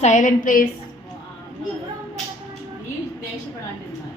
Silent place ദേഷ്യപ്പെടാണ്ടിരുന്നാൽ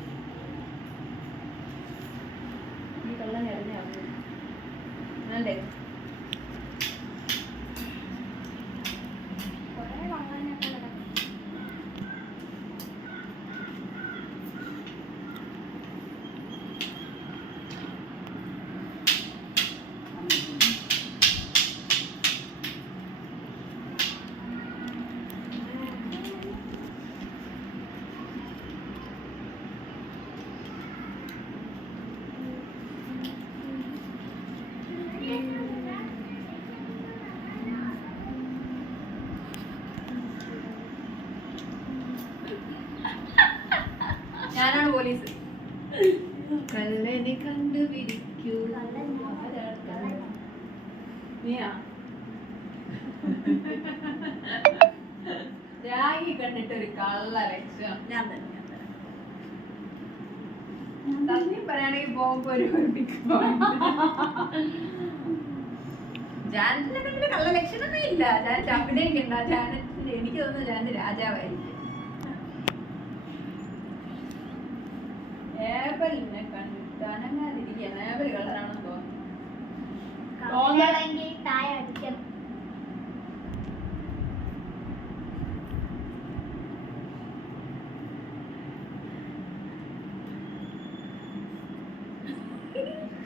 police. കള്ളനെ കണ്ടുപിടിക്കൂ. നീയാ? രാഗി കണ്ടിട്ട് ഒരു കള്ള ലക്ഷ്യം. ഞാൻ തന്നെ സത്യം പറയുകയാണെങ്കിൽ ഒരു ജാനറ്റിനെ കള്ള ലക്ഷണമേ ഇല്ല ജാനറ്റ് അഭിനയിക്കണ്ട ജാനറ്റിന് എനിക്ക് തോന്നുന്നു ജാനറ്റ് രാജാവായിരിക്കും. ഏബലിനെ കണ്ടിട്ട് അനങ്ങാതിരിക്കാൻ ഏബൽ കളറാണെന്ന് തോന്നുന്നു. താഴെ അടിക്കണം.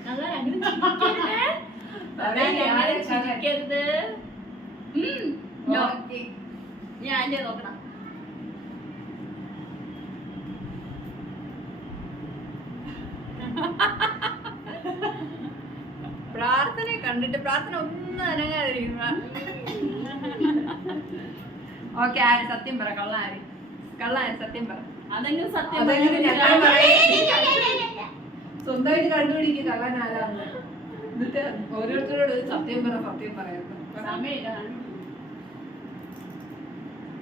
അങ്ങനെ അങ്ങനെ ചിരിക്കരുത്. അങ്ങനെ അങ്ങനെ ചിരിക്കരുത് ഉം. No. ഓക്കേ. ഞാൻ അതിന്റെ നോക്കണം പ്രാർത്ഥനയെ കണ്ടിട്ട് പ്രാർത്ഥന ഒന്നും അനങ്ങാതിരിക്കും ഓക്കെ ആര് സത്യം പറ കള്ള ആര് കള്ള ആര് സത്യം പറ. അതെങ്കിലും സത്യം സ്വന്തമായിട്ട് കണ്ടുപിടിക്കും കള്ളൻ ആരാന്ന് എന്നിട്ട് ഓരോരുത്തരോട് സത്യം പറ സത്യം പറയാം സമയമില്ല.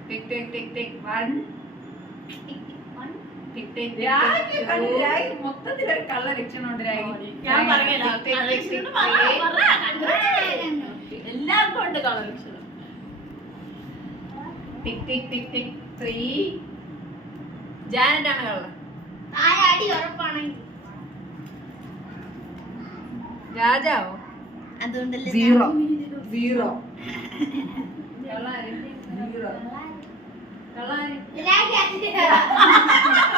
Tick tick tick tick. One. Ragi Ragi മൊത്തത്തിലൊരു കള്ള ലക്ഷണമുണ്ട് രാഗി. ഞാൻ എല്ലാവർക്കും ഉണ്ട് കളർ ലക്ഷണം. Tick tick tick tick. Three Janet ആണ് കള്ള താഴെ ഉറപ്പാണെങ്കിൽ. രാജാവോ? അതുകൊണ്ടല്ലേ സീറോ സീറോ കള്ളാരി? സീറോ കള്ളാര്?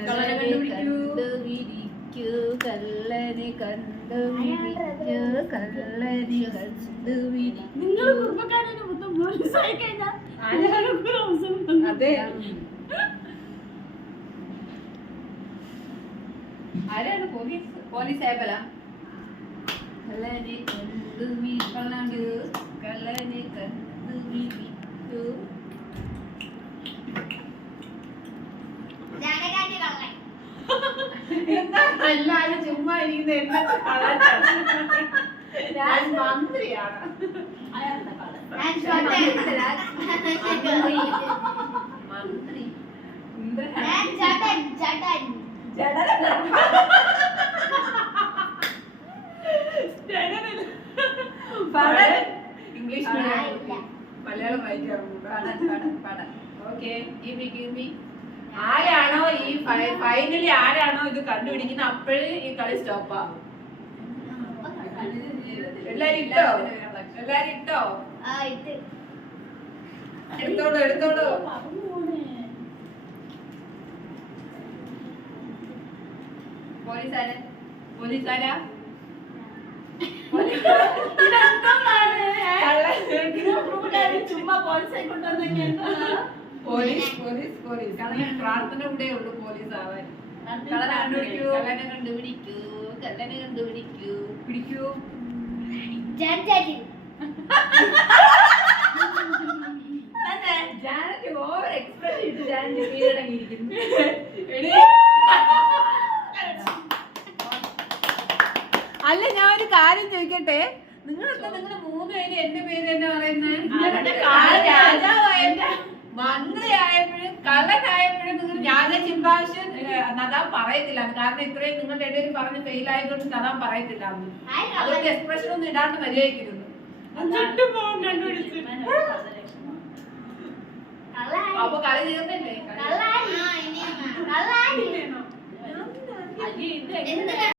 കള്ളനെ കണ്ടുപിടിക്കൂ കള്ളനെ കണ്ടുപിടിക്കൂ നിങ്ങൾ കുടുംബക്കാരനെ മൊത്തം കഴിഞ്ഞാൽ ആരെയൊക്കെ ഒരു അവസരം അതെ ആരാണ് പോലീസ്? പോലീസ് ആയപ്പല കള്ളനെ കണ്ടുപിടി കള്ളാണ്ട് കള്ളനെ കണ്ടുപിടിക്കൂ ജാനകാന്റെ കള്ളൻ. എന്താ എല്ലാരും ചുമ്മാ ഇരിക്കുന്ന? എന്നെ ഞാൻ മന്ത്രിയാണ്. മന്ത്രി. ഞാൻ ചട്ടൻ ചട്ടൻ. ഇംഗ്ലീഷ്. മലയാളം വായിക്കാറുണ്ട് ഓക്കെ ആരാണോ ഈ ഫൈനലി ആരാണോ ഇത് കണ്ടുപിടിക്കുന്ന അപ്പോഴേ ഈ കളി സ്റ്റോപ്പ് ആവും എല്ലാരും ഇട്ടോ? എല്ലാരും ഇട്ടോ? എടുത്തോളൂ എടുത്തോളൂ. പോലീസാരാ? ചുമ്മാ പോലീസായി കൊണ്ടുവന്നെങ്കിൽ എന്താണ്? Police police. പോലീസ് കാരണം പ്രാർത്ഥന കൂടെ ഉള്ളൂ പോലീസ് ആവാൻ. കള്ളനെ കണ്ടുപിടിക്കൂ. കള്ളനെ കണ്ടുപിടിക്കൂ. കള്ളനെ കണ്ടുപിടിക്കൂ. പിടിക്കൂ. ജാനക്ക് ഓവർ എക്സ്പ്രഷൻ ഇട്ട് ജാനക്ക് കീഴടങ്ങിയിരിക്കുന്നു എടീ. അല്ല ഞാൻ ഒരു കാര്യം ചോദിക്കട്ടെ? നിങ്ങളൊക്കെ നിങ്ങളെ മൂന്ന് പേര് എന്റെ പേര് തന്നെ പറയുന്നത് മന്ത്രിയായപ്പോഴും കള്ളനായപ്പോഴും നിങ്ങൾ ഞാൻ ചിമ്പാവശ്യം നദാം പറയത്തില്ല. കാരണം ഇത്രയും നിങ്ങളുടെ ഇടയിൽ പറഞ്ഞ് ഫെയിൽ ആയതുകൊണ്ട് നദാം പറയത്തില്ല. എന്ന്. അതുകൊണ്ട് എക്സ്പ്രഷൻ ഒന്നും ഇടാണ്ട് കള്ളാടി അപ്പൊ കളി തീർന്നില്ലേ?